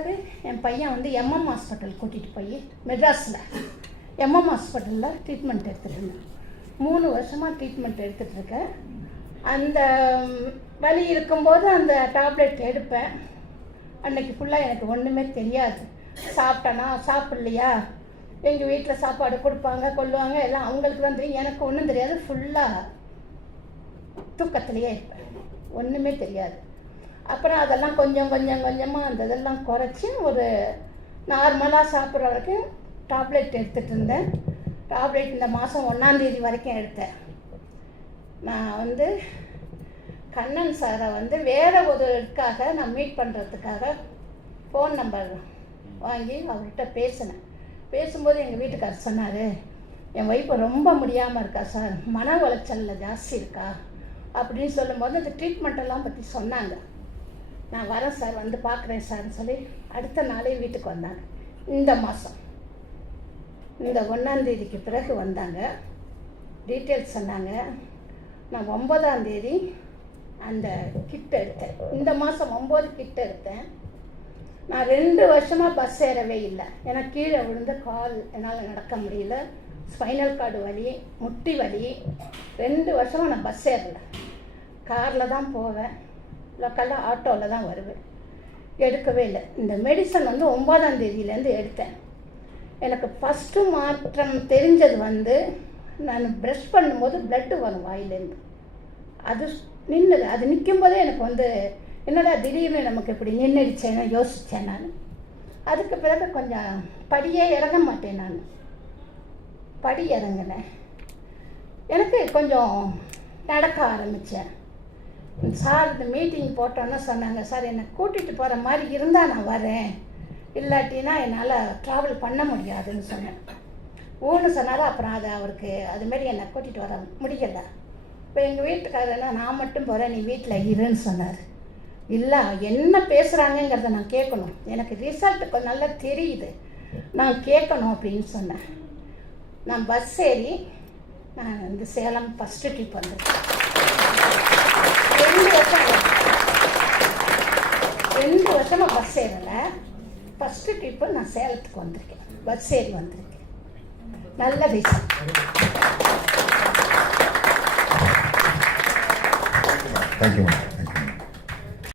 பிறகு என் பையன் வந்து எம்எம் ஹாஸ்பிட்டல் கூட்டிகிட்டு போய் மெட்ராஸில் எம்எம் ஹாஸ்பிட்டலில் ட்ரீட்மெண்ட் எடுத்துகிட்டு இருந்தேன். மூணு வருஷமாக ட்ரீட்மெண்ட் எடுத்துகிட்டு இருக்கேன் அந்த வலி இருக்கும்போது அந்த டேப்லெட் எடுப்பேன். அன்னைக்கு ஃபுல்லாக எனக்கு ஒன்றுமே தெரியாது. சாப்பிட்டேனா சாப்பிட்லையா? எங்கள் வீட்டில் சாப்பாடு கொடுப்பாங்க கொள்ளுவாங்க எல்லாம் அவங்களுக்கு தான் தெரியும் எனக்கு ஒன்றும் தெரியாது. ஃபுல்லாக தூக்கத்திலேயே இருப்பேன். ஒன்றுமே தெரியாது. அப்புறம் அதெல்லாம் கொஞ்சம் கொஞ்சம் கொஞ்சமாக அந்த இதெல்லாம் குறைச்சி ஒரு நார்மலாக சாப்பிட்ற வரைக்கும் டாப்லெட் எடுத்துகிட்டு இருந்தேன். டாப்லெட் இந்த மாதம் ஒன்றாந்தேதி வரைக்கும் எடுத்தேன். நான் வந்து கண்ணன் சாரை வந்து வேறு ஒரு இதுக்காக நான் மீட் பண்ணுறதுக்காக ஃபோன் நம்பர் வாங்கி அவர்கிட்ட பேசினேன். பேசும்போது எங்கள் வீட்டுக்காரர் சொன்னார் என் ஒய்ஃபு ரொம்ப முடியாமல் இருக்கா சார் மன உளைச்சலில் ஜாஸ்தி இருக்கா? அப்படின்னு சொல்லும்போது அந்த ட்ரீட்மெண்ட்டெல்லாம் பற்றி சொன்னாங்க. நான் வரேன் சார் வந்து பார்க்குறேன் சார்னு சொல்லி அடுத்த நாளே வீட்டுக்கு வந்தாங்க. இந்த மாதம் இந்த ஒன்றாந்தேதிக்கு பிறகு வந்தாங்க. டீட்டெயில்ஸ் சொன்னாங்க. நான் ஒன்பதாம் தேதி அந்த கிட் எடுத்தேன். இந்த மாதம் ஒம்பது கிட் எடுத்தேன். நான் ரெண்டு வருஷமாக பஸ் ஏறவே இல்லை. ஏன்னா கீழே விழுந்த கால் என்னால் நடக்க முடியல. ஸ்பைனல் கார்டு வலி முட்டி வலி. ரெண்டு வருஷமாக நான் பஸ் ஏறலை. காரில் தான் போவேன். லோக்கலில் ஆட்டோவில் தான் வருவேன் எடுக்கவே இல்லை. இந்த மெடிசன் வந்து ஒன்பதாம் தேதியிலேருந்து எடுத்தேன். எனக்கு ஃபஸ்ட்டு மாற்றம் தெரிஞ்சது வந்து நான் ப்ரெஷ் பண்ணும்போது ப்ளட்டு வரும் வாயிலேருந்து. அது நின்றுது அது நிற்கும் போதே எனக்கு வந்து என்னடா திடீர்னு நமக்கு இப்படி நின்றுடுச்சேன்னு யோசித்தேன் நான். அதுக்கு பிறகு கொஞ்சம் படியே இறங்க மாட்டேன் நான். படி இறங்கினேன். எனக்கு கொஞ்சம் நடக்க ஆரம்பித்தேன் சார் இந்த மீட்டிங் போட்டோன்னே சொன்னாங்க. சார் என்னை கூட்டிகிட்டு போகிற மாதிரி இருந்தால் நான் வரேன். இல்லாட்டினா என்னால் ட்ராவல் பண்ண முடியாதுன்னு சொன்னேன். ஊன்னு சொன்னாலும் அப்புறம் அது அவருக்கு அதுமாரி என்னை கூட்டிகிட்டு வர முடியல. இப்போ எங்கள் வீட்டுக்காரனா நான் மட்டும் போகிறேன் நீ வீட்டில் இருன்னு சொன்னார். இல்லை என்ன பேசுகிறாங்கங்கிறத நான் கேட்கணும். எனக்கு ரிசல்ட்டு கொஞ்சம் நல்லா தெரியுது. நான் கேட்கணும் அப்படின்னு சொன்னேன். நான் பஸ் ஏறி நான் இந்த சேலம் ஃபஸ்ட்டு ட்ரிப் வந்திருக்கேன் ரெண்டு வருஷம் ரெண்டு வருஷமாக பஸ் ஏறலை. ஃபஸ்ட்டு ட்ரிப்பு நான் சேலத்துக்கு வந்திருக்கேன். பஸ் ஏறி வந்திருக்கேன். நல்ல ரிசல்ட் தேங்க்யூ மேம் தேங்க்யூ